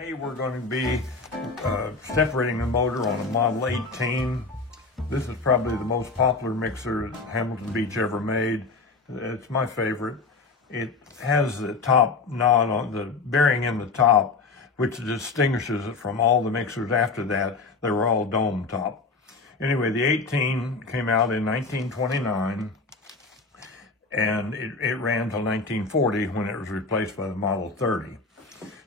Today we're going to be separating the motor on a Model 18. This is probably the most popular mixer that Hamilton Beach ever made. It's my favorite. It has the top nod on the bearing in the top, which distinguishes it from all the mixers after that. They were all dome top. Anyway, the 18 came out in 1929, and it ran until 1940 when it was replaced by the Model 30.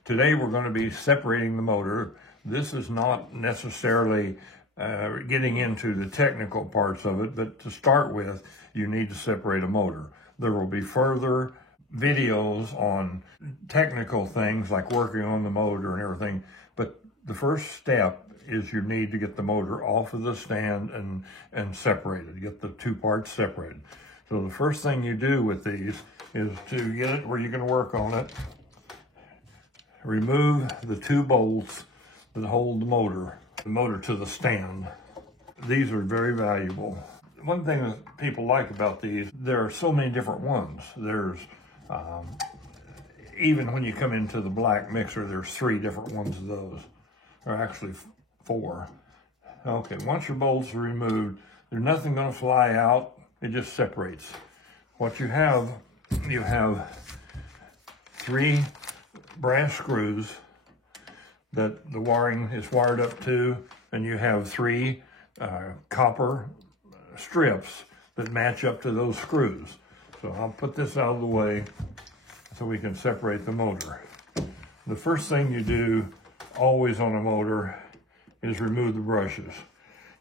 Today we're going to be separating the motor. This is not necessarily getting into the technical parts of it, but to start with, you need to separate a motor. There will be further videos on technical things like working on the motor and everything, but the first step is you need to get the motor off of the stand and separated, get the two parts separated. So the first thing you do with these is to get it where you can work on it. Remove the two bolts that hold the motor to the stand. These are very valuable. One thing that people like about these, there are so many different ones. There's, even when you come into the black mixer, there's 3 different ones of those. Or actually 4. Okay, once your bolts are removed, there's nothing gonna fly out. It just separates. What you have 3 brass screws that the wiring is wired up to, and you have 3 copper strips that match up to those screws. So I'll put this out of the way so we can separate the motor. The first thing you do always on a motor is remove the brushes.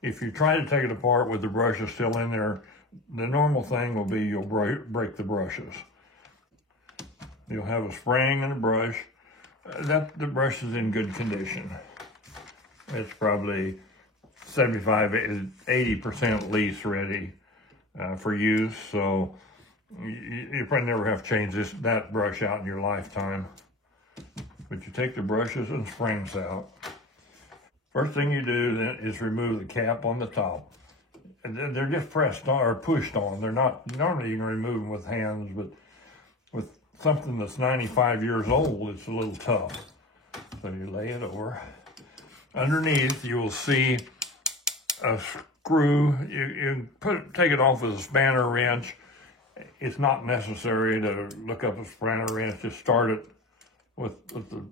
If you try to take it apart with the brushes still in there, the normal thing will be you'll break the brushes. You'll have a spring and a brush. The brush is in good condition. It's probably 75–80% at least ready for use. So you probably never have to change that brush out in your lifetime. But you take the brushes and springs out. First thing you do then is remove the cap on the top. And they're just pressed on or pushed on. They're not, normally you can remove them with hands, but with something that's 95 years old, it's a little tough. So you lay it over. Underneath, you will see a screw. You take it off with a spanner wrench. It's not necessary to look up a spanner wrench. Just start it with the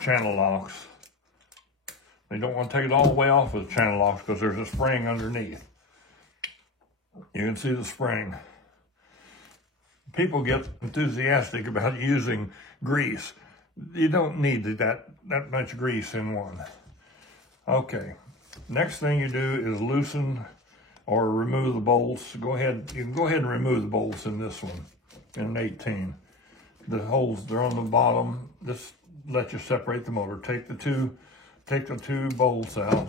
channel locks. You don't want to take it all the way off with the channel locks because there's a spring underneath. You can see the spring. People get enthusiastic about using grease. You don't need that much grease in one. Okay, next thing you do is loosen or remove the bolts. You can go ahead and remove the bolts in this one, in an 18. The holes, they're on the bottom. This lets you separate the motor. Take the two bolts out.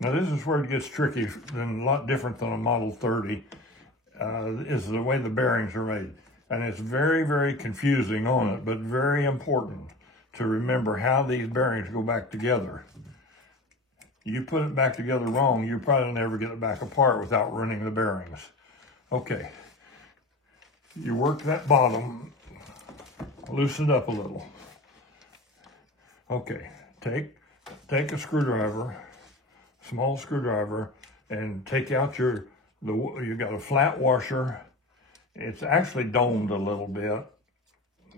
Now this is where it gets tricky, and a lot different than a Model 30, is the way the bearings are made. And it's very, very confusing on it, but very important to remember how these bearings go back together. You put it back together wrong, you probably never get it back apart without running the bearings. Okay, you work that bottom, loosen it up a little. Okay, take a screwdriver, small screwdriver, and take out you got a flat washer. It's actually domed a little bit.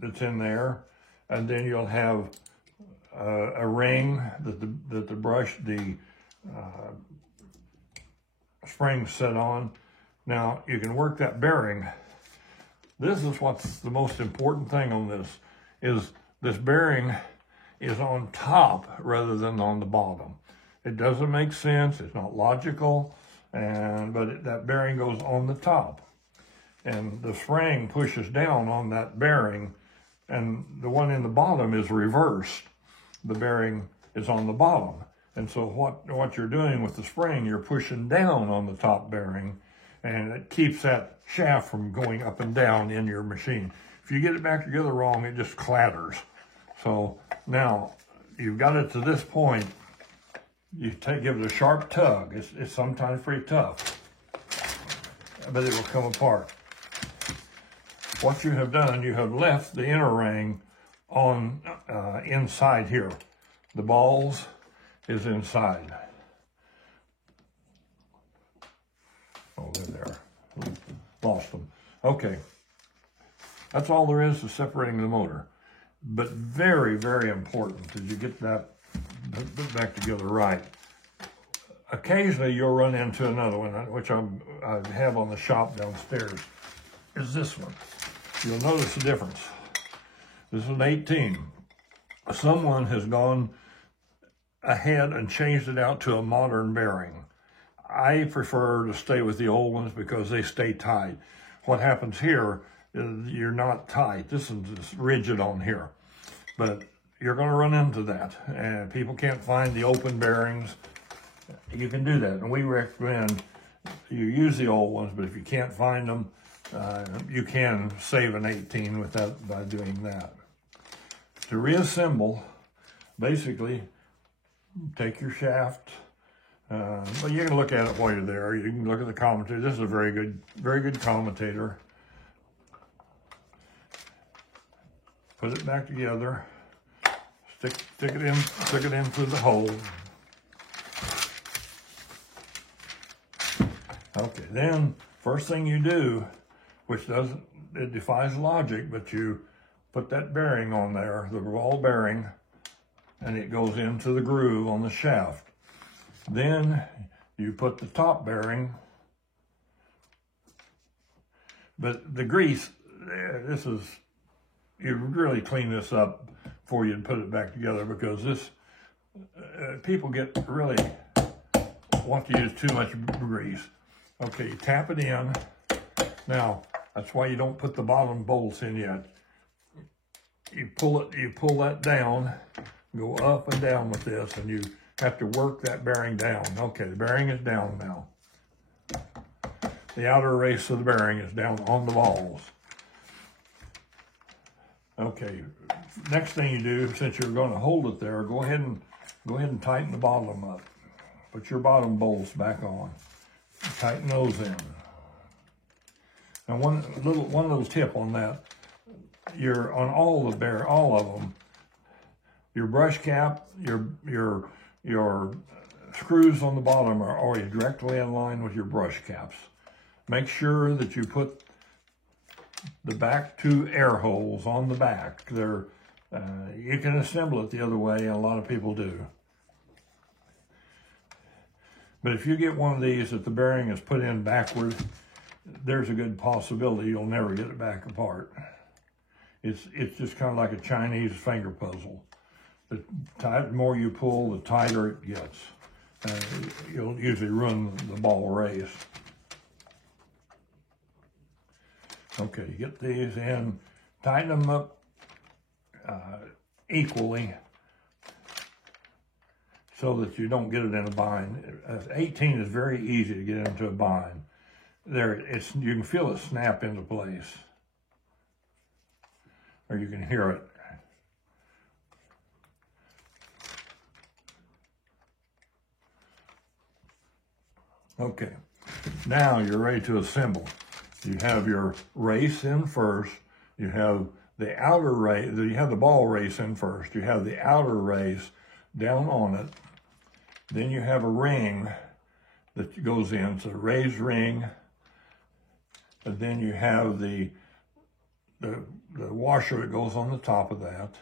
It's in there, and then you'll have a ring that the spring set on. Now you can work that bearing. This is what's the most important thing on this, is this bearing is on top rather than on the bottom. It doesn't make sense, it's not logical, but that bearing goes on the top. And the spring pushes down on that bearing, and the one in the bottom is reversed. The bearing is on the bottom. And so what you're doing with the spring, you're pushing down on the top bearing, and it keeps that shaft from going up and down in your machine. If you get it back together wrong, it just clatters. So now you've got it to this point. You give it a sharp tug. It's sometimes pretty tough, but it will come apart. what you have done, you have left the inner ring on inside here. The balls is inside. Oh, they're there. Lost them. Okay. That's all there is to separating the motor. But very, very important that you get that back together right. Occasionally you'll run into another one, which I have on the shop downstairs, is this one. You'll notice the difference. This is an 18. Someone has gone ahead and changed it out to a modern bearing. I prefer to stay with the old ones because they stay tight. What happens here is you're not tight. This is just rigid on here. But you're going to run into that. And people can't find the open bearings. You can do that. And we recommend you use the old ones, but if you can't find them, you can save an 18 with that by doing that. To reassemble, basically, take your shaft. Well, you can look at it while you're there. You can look at the commutator. This is a very good commutator. Put it back together. Stick it in through the hole. Okay, then first thing you do, which it defies logic, but you put that bearing on there, the ball bearing, and it goes into the groove on the shaft. Then you put the top bearing, but the grease, you really clean this up before you put it back together, because this, people really want to use too much grease. Okay, you tap it in. Now, that's why you don't put the bottom bolts in yet. You pull that down, go up and down with this, and you have to work that bearing down. Okay, the bearing is down now. The outer race of the bearing is down on the balls. Okay, next thing you do, since you're going to hold it there, go ahead and tighten the bottom up. Put your bottom bolts back on. Tighten those in. Now one little tip on that, you're on all of them, your brush cap, your screws on the bottom are already directly in line with your brush caps. Make sure that you put the back two air holes on the back. You can assemble it the other way, and a lot of people do. But if you get one of these that the bearing is put in backward, there's a good possibility you'll never get it back apart. It's just kind of like a Chinese finger puzzle. The more you pull, the tighter it gets. You'll usually ruin the ball race. Okay, get these in, tighten them up equally so that you don't get it in a bind. 18 is very easy to get into a bind. You can feel it snap into place, or you can hear it. Okay, now you're ready to assemble. You have your race in first. You have the outer race. You have the ball race in first. You have the outer race down on it. Then you have a ring that goes in. It's a raised ring. And then you have the washer that goes on the top of that.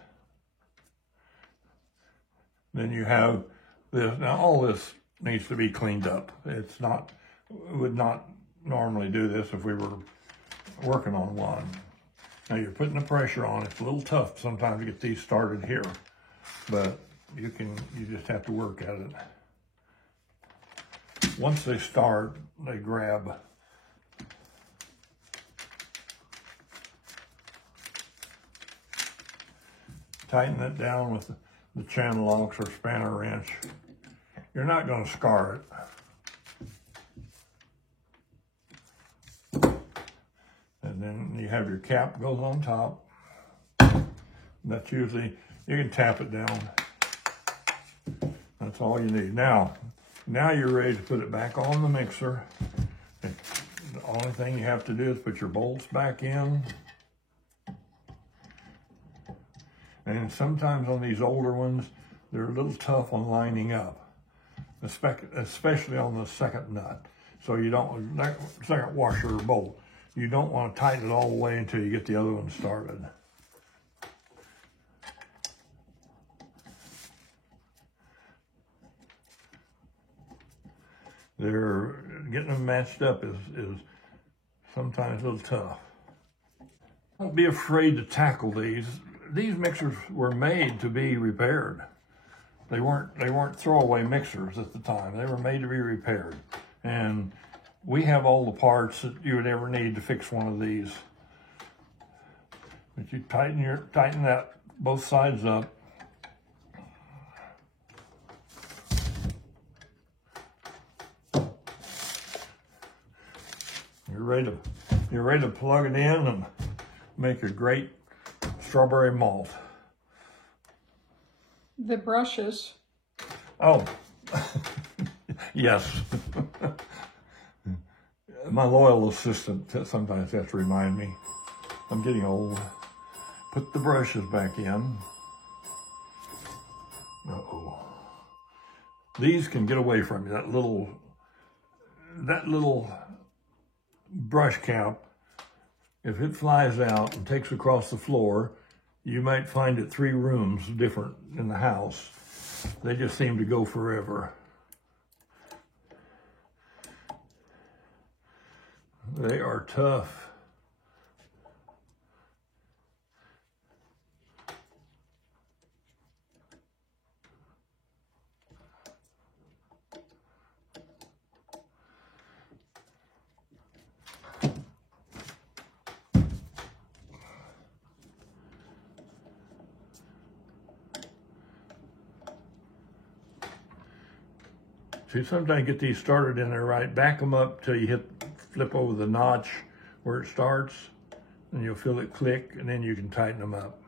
Then you have this. Now all this needs to be cleaned up. We would not normally do this if we were working on one. Now you're putting the pressure on. It's a little tough sometimes to get these started here, but you just have to work at it. Once they start, they grab. Tighten it down with the channel locks or spanner wrench. You're not going to scar it. And then you have your cap goes on top. That's usually, you can tap it down. That's all you need. Now you're ready to put it back on the mixer. The only thing you have to do is put your bolts back in. And sometimes on these older ones, they're a little tough on lining up, especially on the second nut. So you don't, second washer or bolt, you don't want to tighten it all the way until you get the other one started. Getting them matched up is sometimes a little tough. Don't be afraid to tackle these. These mixers were made to be repaired. They weren't throwaway mixers at the time. They were made to be repaired. And we have all the parts that you would ever need to fix one of these. But you tighten that both sides up. You're ready to plug it in and make a great strawberry malt. The brushes. Oh, yes. My loyal assistant sometimes has to remind me. I'm getting old. Put the brushes back in. Uh-oh. These can get away from you. That little brush cap, if it flies out and takes across the floor, you might find it 3 rooms different in the house. They just seem to go forever. They are tough. So you sometimes get these started in there right, back them up till you flip over the notch where it starts, and you'll feel it click, and then you can tighten them up.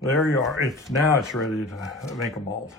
There you are. Now it's ready to make a malt.